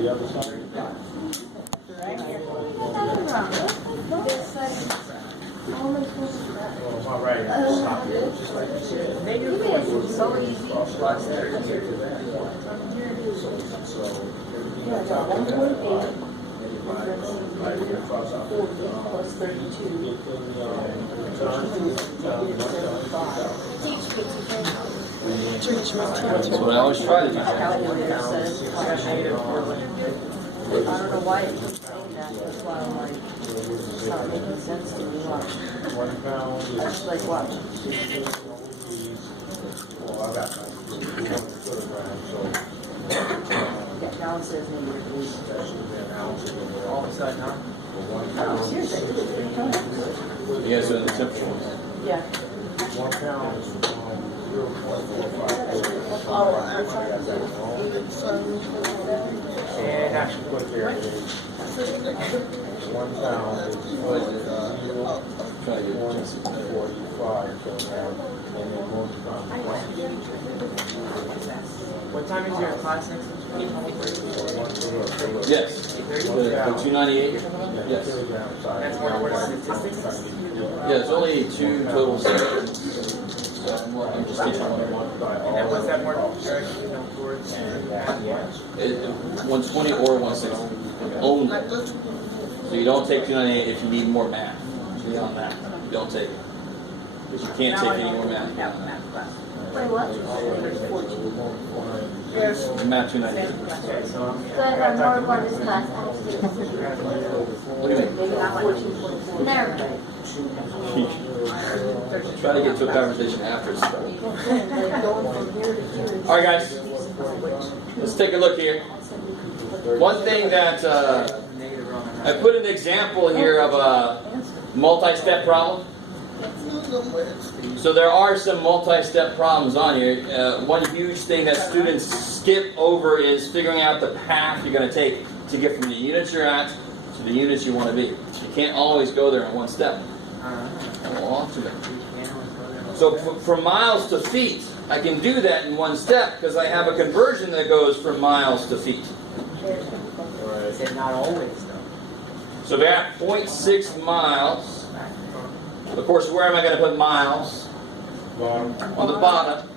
the other side. Oh, all right. Stop here. Just like you said. It's so easy. So, Yeah, it's 1.8. 40 plus 32. That's what I always try to do. Calculator says, I don't know why it keeps saying that, that's why I'm like, it's not making sense to me, watch. 1 pound I just like, watch. Well, I got 200 kilograms, so Yeah, now it says -8. that should be an ounce. All of a sudden, huh? For 1 Oh, pound. seriously, I did it 3 times. Yeah, so the temperature was. Yeah. 1 pound is 0.45. And action. Quick here, it is. 1 pound is 0.45 kilograms, and then 1 pound. What time is your class next week? Yes. The 298 you're talking about? Yes. That's more statistics? Yeah, it's only 2 total sections. So I'm just teaching 101. And then what's that more direction, towards? 120 or 160 only. So you don't take 298 if you need more math. Beyond that, you don't take it. Because you can't take any more math. Wait, what? Yes. Math 298. Okay, so I'm. So I have more about this class. What do you mean? Maybe not 14.4. Never. Try to get to a conversation after it's done. Like going from here to here. All right, guys. Let's take a look here. One thing that I put an example here of a multi-step problem. So there are some multi-step problems on here. One huge thing that students skip over is figuring out the path you're going to take to get from the units you're at to the units you want to be. You can't always go there in one step. So from miles to feet, I can do that in one step because I have a conversion that goes from miles to feet. Is it not always, though? So they're at 0.6 miles. Of course, where am I going to put miles? On the bottom.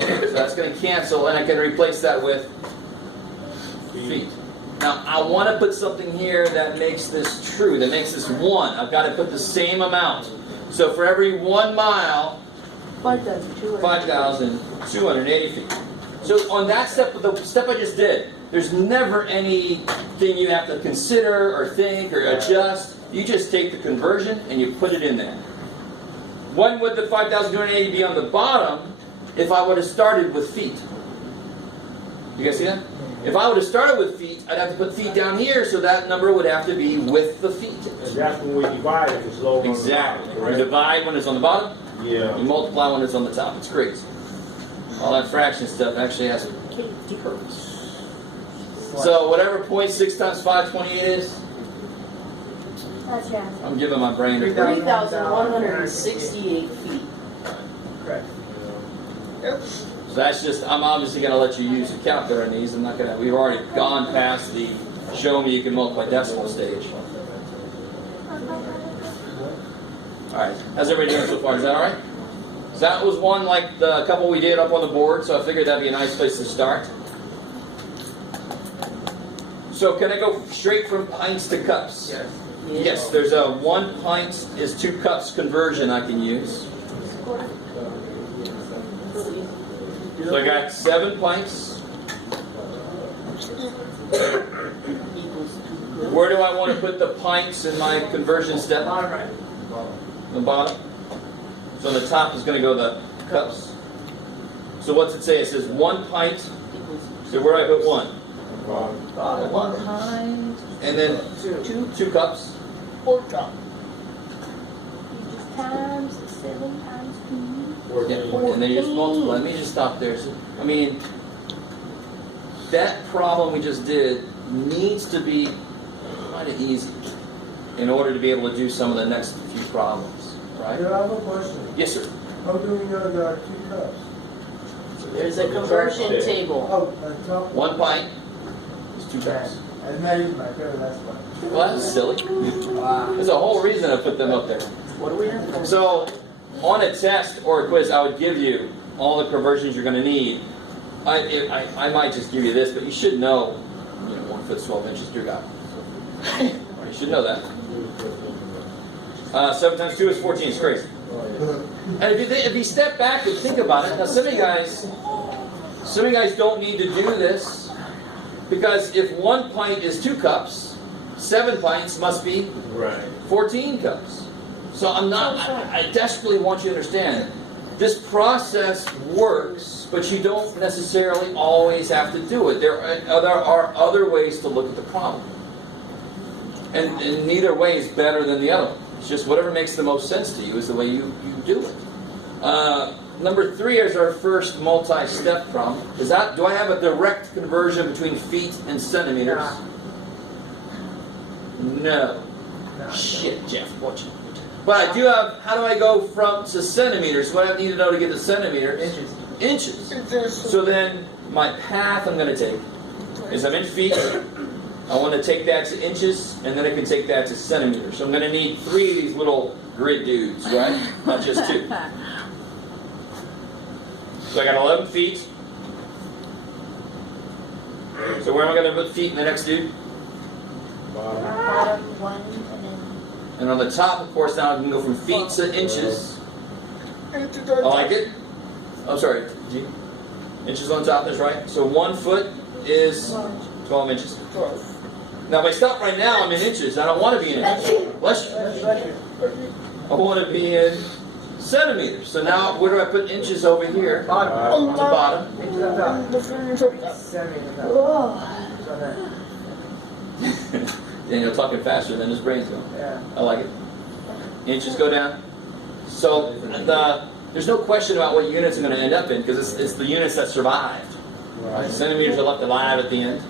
So that's going to cancel, and I can replace that with feet. Now, I want to put something here that makes this true, that makes this 1. I've got to put the same amount. So for every 1 mile, 5,280 feet. So on that step, the step I just did, there's never anything you have to consider or think or adjust. You just take the conversion and you put it in there. When would the 5,280 be on the bottom if I would have started with feet? You guys see that? If I would have started with feet, I'd have to put feet down here, so that number would have to be with the feet. And that's when we divide it, it's low. Exactly. You divide when it's on the bottom, Yeah. you multiply when it's on the top. It's crazy. All that fraction stuff actually has a purpose. So whatever 0.6 times 528 is, That's right. I'm giving my brain a break. 3,168 feet. Correct. So that's just, I'm obviously going to let you use the calculator on these. I'm not going to, we've already gone past the show me you can multiply decimal stage. Alright, how's everybody doing so far? Is that alright? So that was one like the couple we did up on the board, so I figured that'd be a nice place to start. So can I go straight from pints to cups? Yes. Yes, there's a 1 pint is 2 cups conversion I can use. So I got 7 pints. Where do I want to put the pints in my conversion step? Bottom right. The bottom. So on the top is going to go the cups. So what's it say? It says 1 pint. So where do I put 1? 1 pint. And then 2 cups. 4 cups. Times 7 times 2. Yeah. And then you just multiply. Let me just stop there. So, I mean, that problem we just did needs to be kind of easy in order to be able to do some of the next few problems, right? Yeah, I have a question. Yes, sir. How do we know there are 2 cups? There's a conversion table. Oh, top. 1 pint is 2 cups. I'm not using my favorite, that's why. Well, that's silly. There's a whole reason I put them up there. What do we have? So, on a test or a quiz, I would give you all the conversions you're going to need. I might just give you this, but you should know, 1 foot 12 inches, dear God. You should know that. 7 times 2 is 14. It's crazy. And if you step back and think about it, now some of you guys don't need to do this, because if 1 pint is 2 cups, 7 pints must be 14 cups. So I desperately want you to understand, this process works, but you don't necessarily always have to do it. There are other ways to look at the problem. And neither way is better than the other one. It's just whatever makes the most sense to you is the way you do it. Number 3 is our first multi-step problem. Do I have a direct conversion between feet and centimeters? No. Shit, Jeff, watch it. But I do have, how do I go to centimeters? What do I need to know to get to centimeters? Inches. So then, my path I'm going to take is I'm in feet. I want to take that to inches, and then I can take that to centimeters. So I'm going to need 3 of these little grid dudes, right? Not just 2. So I got 11 feet. So where am I going to put feet in the next dude? Bottom 1 and then. And on the top, of course, now I can go from feet to inches. I like it. I'm sorry. Inches on top, that's right. So 1 foot is 12 inches. Now, if I stop right now, I'm in inches. I don't want to be in inches. Bless you. I want to be in centimeters. So now, where do I put inches over here? Bottom. The bottom. Inches on top. Centimeters on top. Daniel talking faster than his brain's going. Yeah. I like it. Inches go down. So there's no question about what units are going to end up in, because it's the units that survived. Right. Centimeters are left alive at the end.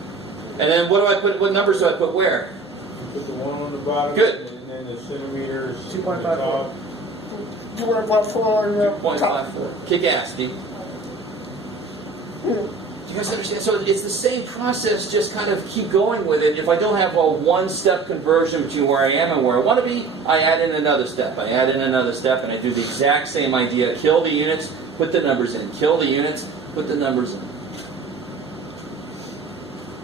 And then what do I put? What numbers do I put where? Put the 1 on the bottom. Good. And then the centimeters. 2.54. 2.54. Kick ass, Steve. Do you guys understand? So it's the same process, just kind of keep going with it. If I don't have a 1-step conversion between where I am and where I want to be, I add in another step. I add in another step, and I do the exact same idea. Kill the units, put the numbers in. Kill the units, put the numbers in.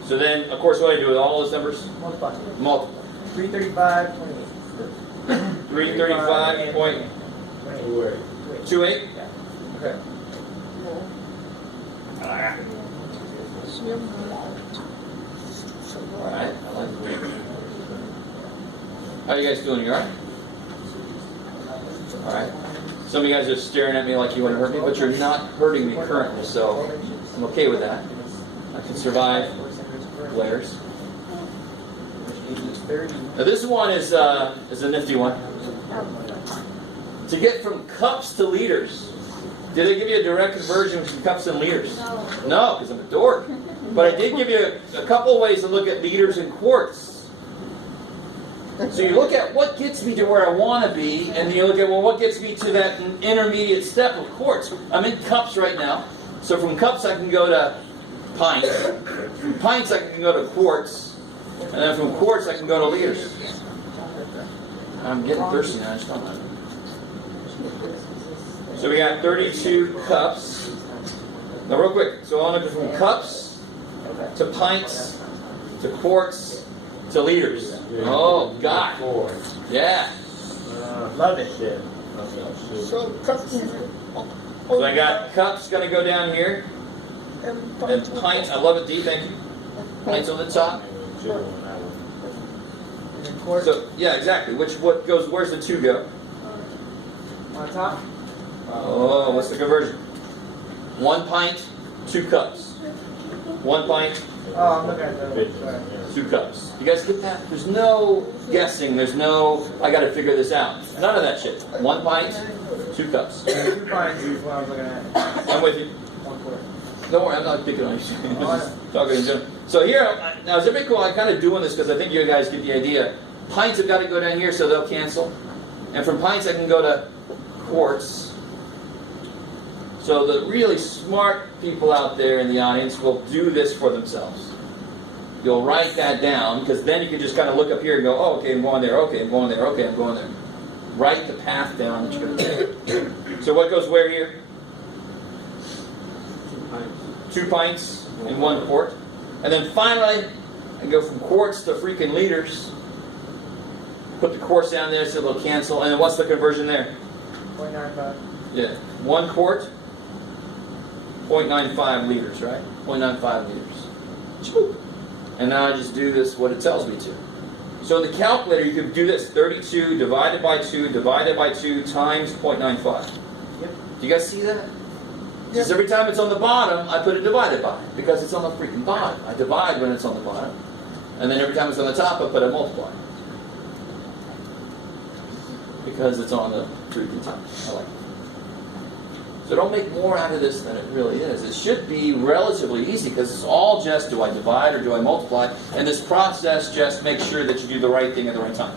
So then, of course, what do I do with all those numbers? Multiply. Multiply. 335.28. 335.28. Yeah. Okay. Alright, I like it. How you guys doing? You alright? Alright. Some of you guys are staring at me like you want to hurt me, but you're not hurting me currently, so I'm okay with that. I can survive glares. Now this one is a nifty one. To get from cups to liters. Did I give you a direct conversion from cups and liters? No, because I'm a dork. But I did give you a couple of ways to look at liters and quarts. So you look at what gets me to where I want to be, and then you look at, well, what gets me to that intermediate step of quarts? I'm in cups right now. So from cups I can go to pints. From pints I can go to quarts. And then from quarts I can go to liters. I'm getting thirsty now, I just don't know. So we got 32 cups. Now real quick, so I want to go from cups to pints to quarts to liters. Oh, God. Yeah. Love it. Shit. So cups. So I got cups going to go down here. And pints, I love it, D, thank you. Pints on the top. So, yeah, exactly. What goes, where's the 2 go? On top. Oh, what's the conversion? 1 pint, 2 cups. 1 pint, Oh, I'm looking at the. Sorry. 2 cups. You guys get that? There's no guessing. There's no, I got to figure this out. None of that shit. 1 pint, 2 cups. 2 pints is what I was looking at. I'm with you. 1 quart. Don't worry, I'm not picking on you. Just talking in general. So here, now is it pretty cool? I'm kind of doing this because I think you guys get the idea. Pints have got to go down here so they'll cancel. And from pints I can go to quarts. So the really smart people out there in the audience will do this for themselves. You'll write that down, because then you can just kind of look up here and go, oh, okay, I'm going there, okay, I'm going there, okay, I'm going there. Write the path down that you're going to take. So what goes where here? 2 pints in 1 quart. And then finally, I go from quarts to freaking liters. Put the quarts down there so it'll cancel. And then what's the conversion there? 0.95. Yeah, 1 quart, 0.95 liters, right? 0.95 liters. And now I just do this what it tells me to. So in the calculator, you could do this: 32 divided by 2 divided by 2 times 0.95. Yep. Do you guys see that? Because every time it's on the bottom, I put it divided by, because it's on the freaking bottom. I divide when it's on the bottom. And then every time it's on the top, I put a multiply. Because it's on the freaking top. I like it. So don't make more out of this than it really is. It should be relatively easy, because it's all just, do I divide or do I multiply? And this process just makes sure that you do the right thing at the right time.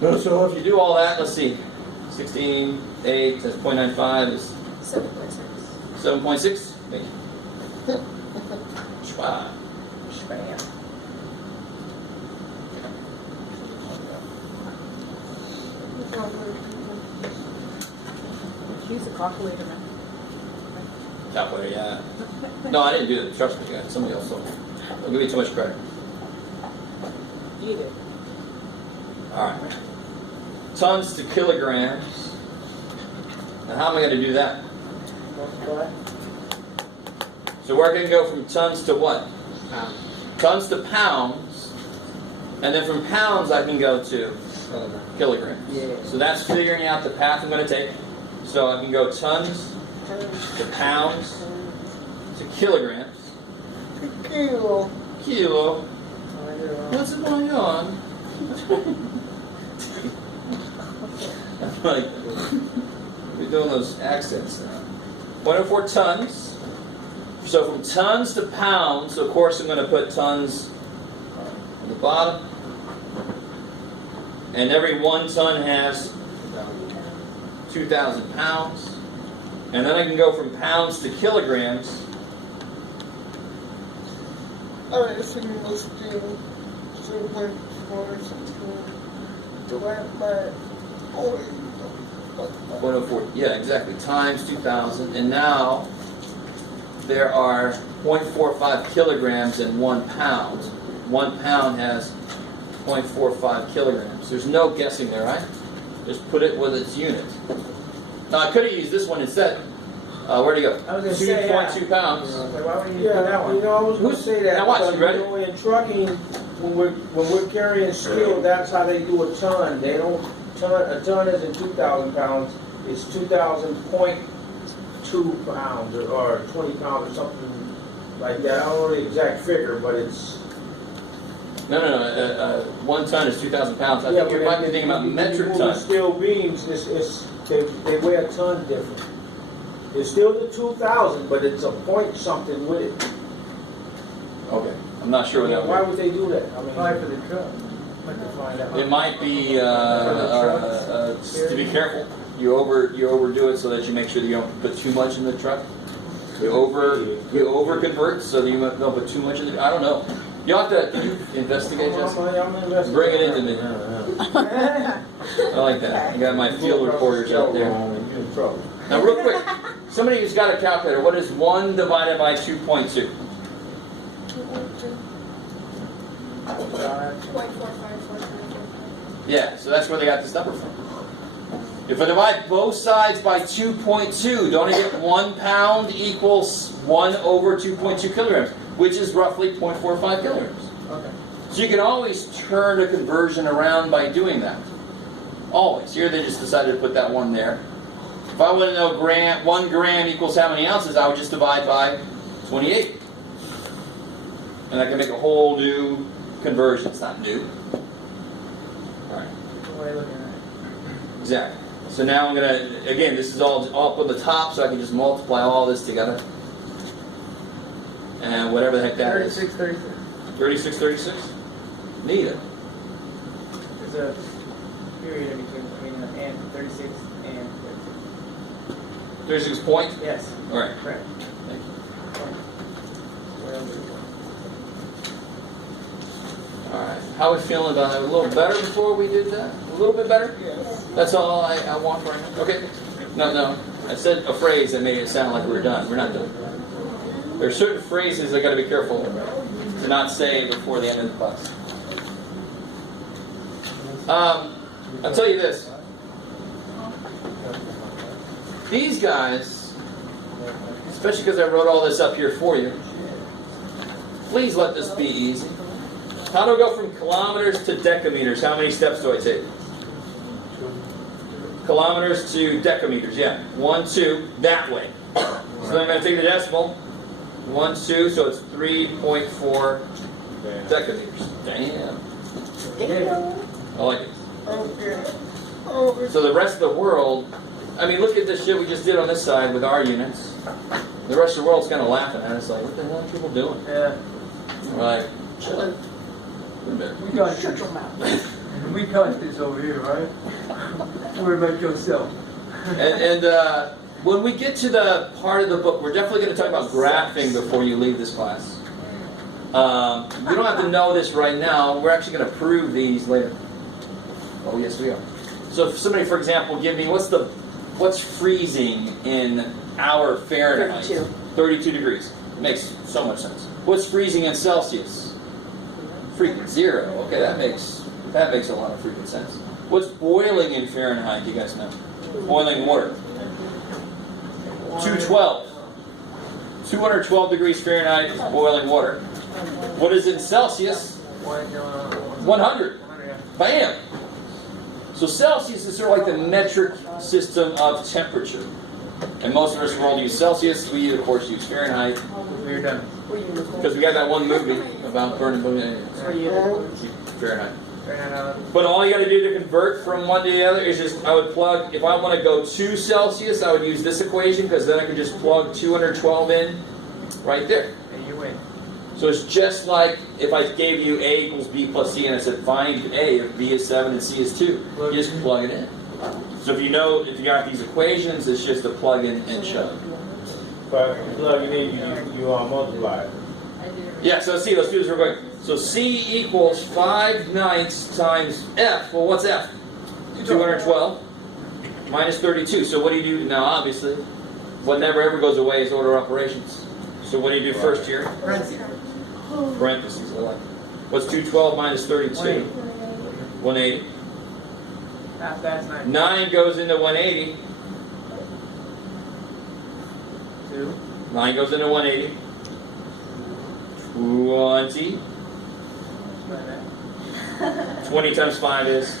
So if you do all that, let's see. 16, 8, that's 0.95 is 7.6. 7.6? Thank you. Schwab. Spam. Use a calculator, man. Calculator, yeah. No, I didn't do it. Trust me, guys. Somebody else told me. Don't give me too much credit. Eat it. Alright. Tons to kilograms. Now how am I going to do that? Multiply. So we're going to go from tons to what? Pound. Tons to pounds. And then from pounds I can go to kilograms. Yeah. So that's figuring out the path I'm going to take. So I can go tons to pounds to kilograms. Kilo. Kilo. What's going on? I'm like, we're doing those accents now. 0.04 tons. So from tons to pounds, so of course I'm going to put tons on the bottom. And every 1 ton has 2,000 pounds. And then I can go from pounds to kilograms. Alright, so you must do 0.4 divided by 104. Yeah, exactly. Times 2,000. And now there are 0.45 kilograms in 1 pound. 1 pound has 0.45 kilograms. There's no guessing there, right? Just put it with its unit. Now I could have used this one instead. Where'd it go? I was gonna say, 2.2 pounds. Like, why wouldn't you do that Yeah, one? you know, I was gonna say that. Now watch, because, you ready? know, in trucking, when we're carrying steel, that's how they do a ton. They don't a ton isn't 2,000 pounds. It's 2,000.2 pounds or 20 pounds or something like that. I don't know the exact figure, but it's. No. 1 ton is 2,000 pounds. I think you might be thinking about metric ton. ton. Steel beams, they weigh a ton different. It's still the 2,000, but it's a point something with it. Okay. I'm not sure what that Why was. would they do that? I mean, Probably for the truck. Like to find out. It might be to be careful. You overdo it so that you make sure that you don't put too much in the truck. You over convert so that you don't put too much in the. I don't know. You have to. Can you investigate, Jesse? I'm investigating. Bring it into me. I like that. I got my field reporters out there. You're in trouble. Now, real quick, somebody who's got a calculator, what is 1 divided by 2.2? 0.4545. Yeah, so that's where they got this number from. If I divide both sides by 2.2, don't I get 1 pound equals 1 over 2.2 kilograms, which is roughly 0.45 kilograms. Okay. So you can always turn a conversion around by doing that. Always. Here they just decided to put that 1 there. If I want to know 1 gram equals how many ounces, I would just divide by 28. And I can make a whole new conversion. It's not new. Alright. Good way of looking at it. Exactly. So now I'm going to, again, this is all up on the top, so I can just multiply all this together. And whatever the heck that is. 36. 36. Need it. There's a period in between, and 36 and 36. 36 point? Yes, All right. correct. Thank you. All right. How are we feeling about it? A little better before we did that? A little bit better? Yes. That's all I want right now? Okay. No. I said a phrase that made it sound like we were done. We're not done. There are certain phrases I got to be careful to not say before the end of the class. I'll tell you this. These guys, especially because I wrote all this up here for you, please let this be easy. How do I go from kilometers to decameters? How many steps do I take? Kilometers to decameters, yeah. 1, 2, that way. So then I'm going to take the decimal. 1, 2, so it's 3.4 decameters. Damn. I like it. Okay. Oh, So the rest of the world, I mean, look at this shit we just did on this side with our units. The rest of the world's kind of laughing at us, like, what the hell are people doing? Yeah. We're like, chill. We got this. We got this over here, right? Worry about yourself. And when we get to the part of the book, we're definitely going to talk about graphing before you leave this class. You don't have to know this right now. We're actually going to prove these later. Oh, yes, we are. So if somebody, for example, give me, what's freezing in our Fahrenheit? 32. 32 degrees. Makes so much sense. What's freezing in Celsius? Freaking 0. Okay, that makes a lot of freaking sense. What's boiling in Fahrenheit, you guys know? Boiling water. 212. 212 degrees Fahrenheit is boiling water. What is in Celsius? 100. Bam! So Celsius is sort of like the metric system of temperature. And most of us world use Celsius. We, of course, use Fahrenheit. We're done. Because we got that one movie about burning Fahrenheit. But all you got to do to convert from one to the other is just, I would plug, if I want to go to Celsius, I would use this equation, because then I can just plug 212 in right there. And you win. So it's just like if I gave you A equals B plus C and I said find A, if B is 7 and C is 2. You just plug it in. So if you got these equations, it's just a plug in and shove. But plug it in, you multiply it. Yeah, so let's do this real quick. So C equals 5/9 times F. Well, what's F? 212 minus 32. So what do you do now? Obviously, what never ever goes away is order operations. So what do you do first here? Parentheses. I like it. What's 212 minus 32? 180. Half that's 9. 9 goes into 180. 2. 9 goes into 180. 20. 20 times 5 is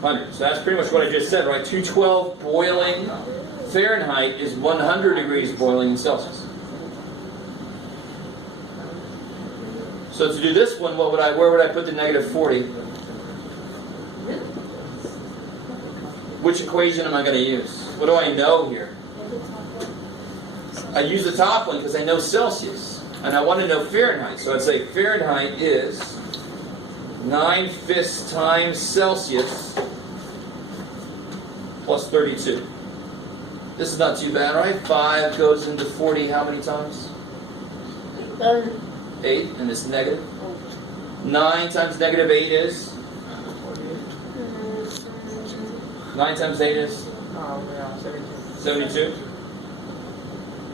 100. So that's pretty much what I just said, right? 212 boiling Fahrenheit is 100 degrees boiling in Celsius. So to do this one, where would I put the negative 40? Which equation am I going to use? What do I know here? I use the top one because I know Celsius. And I want to know Fahrenheit. So I'd say Fahrenheit is 9/5 times Celsius plus 32. This is not too bad, right? 5 goes into 40 how many times? 8, and it's negative. 9 times negative 8 is? 9 times 8 is? 72.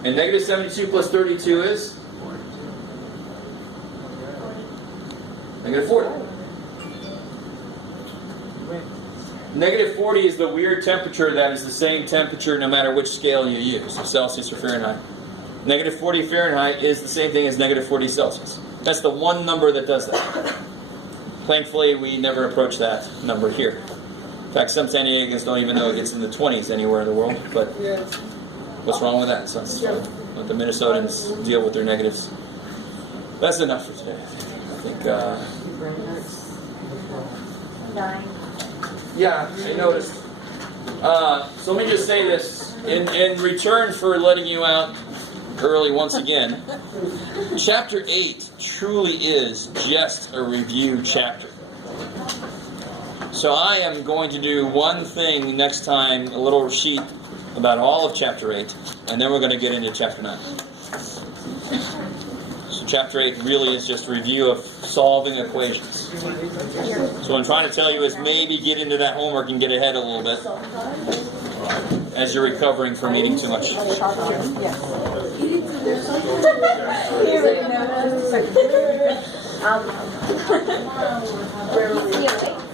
And negative 72 plus 32 is? Negative 40. Negative 40 is the weird temperature that is the same temperature no matter which scale you use, so Celsius or Fahrenheit. Negative 40 Fahrenheit is the same thing as negative 40 Celsius. That's the one number that does that. Thankfully, we never approach that number here. In fact, some San Diegans don't even know it gets in the 20s anywhere in the world, but what's wrong with that? So let the Minnesotans deal with their negatives. That's enough for today. I think, 9. yeah, I noticed. So let me just say this. In return for letting you out early once again, Chapter 8 truly is just a review chapter. So I am going to do one thing next time, a little sheet about all of chapter 8, and then we're going to get into chapter 9. So chapter 8 really is just a review of solving equations. So what I'm trying to tell you is maybe get into that homework and get ahead a little bit as you're recovering from eating too much. Where are we?